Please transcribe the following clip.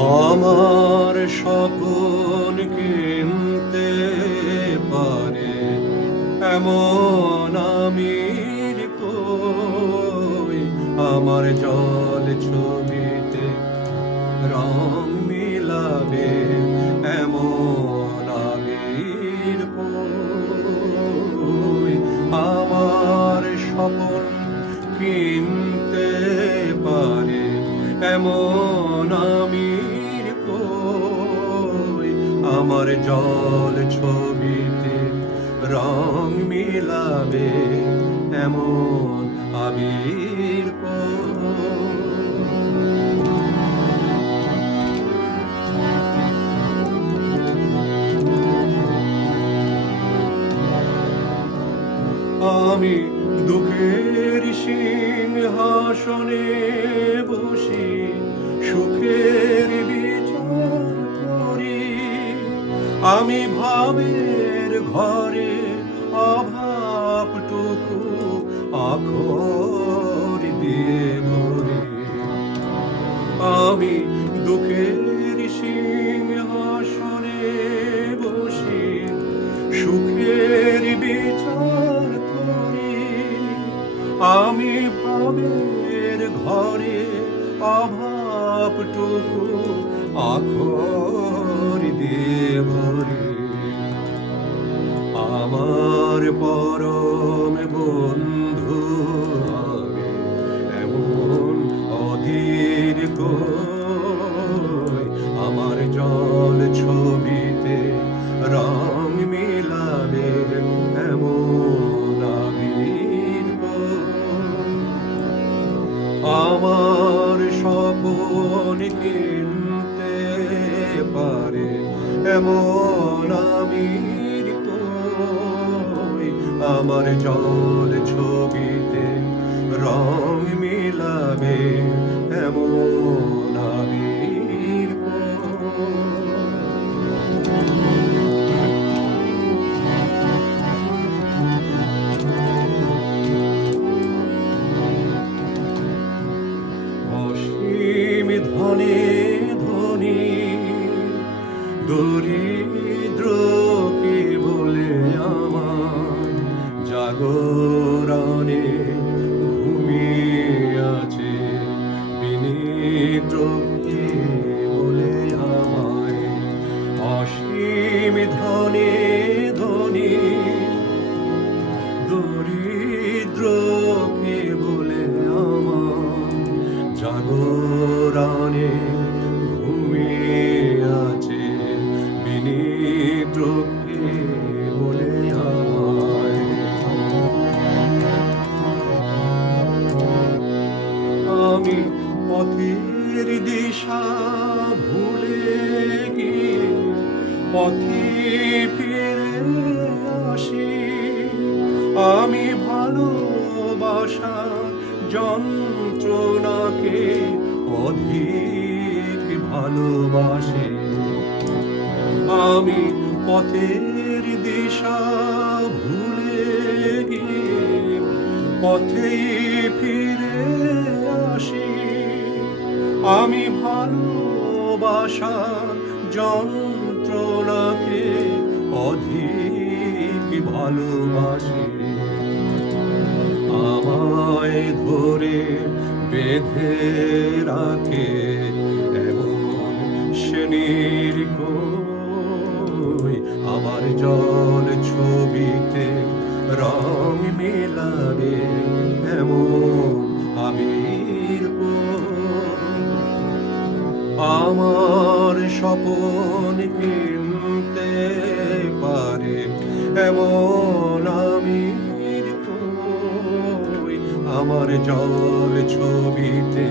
আমার স্বপন কিনতে পারে এমন আমির কই, আমার জল ছবিতে রং মিলাবে এমন আমির কই, আমার স্বপন কিনতে পারে এমন আমির কই, আমার জল ছবিতে রং মিলাবে এমন আবির কই। আমি দুঃখের সিংহাসনে বসি সুখের বিচার করি, আমি ভাবের ঘরে অভাবটুকু আখর দিয়ে ভরি। আমি দুঃখের সিংহাসনে বসি সুখের বিচার করি, আমি ভাবের ঘরে অভাবটুকু আখর দিয়ে ভরি। আমার পরম বন্ধু হবে এমন অধীর কই, আমার জল ছবিতে রং মিলাবে এমন আবির কই, আমার স্বপন কিনতে পারে এমন আমির কই, আমার জল ছবিতে রং মিলাবে এমন আবির কই। অসীম ধনে ধনী দরিদ্র কে বলে আমার জাগরণে ঘুমিয়ে আছে, বিনিদ্র কে বলে আমায়। অসীম ধনে ধনী দরিদ্র কে বলে আমার জাগরণে ঘুমিয়ে আছে, বিনিদ্র কে বলে আমায়। আমি পথের দিশা ভুলে গিয়ে পথে ফিরে আসি, আমি ভালোবাসা যন্ত্রণাকে অধিক ভালোবাসি। আমি পথের দিশা ভুলে গিয়ে পথে ফিরে আসি, আমি ভালোবাসা যন্ত্রণাকে অধিক ভালোবাসি। আমায় ধরে বেঁধে রাখে এমন শ্রেণীর কই, আমার জল ছবিতে রং মেলাবে এমন আবির কই, আমার স্বপন কিনতে পারে এমন আমির কই, আমার জল ছবিতে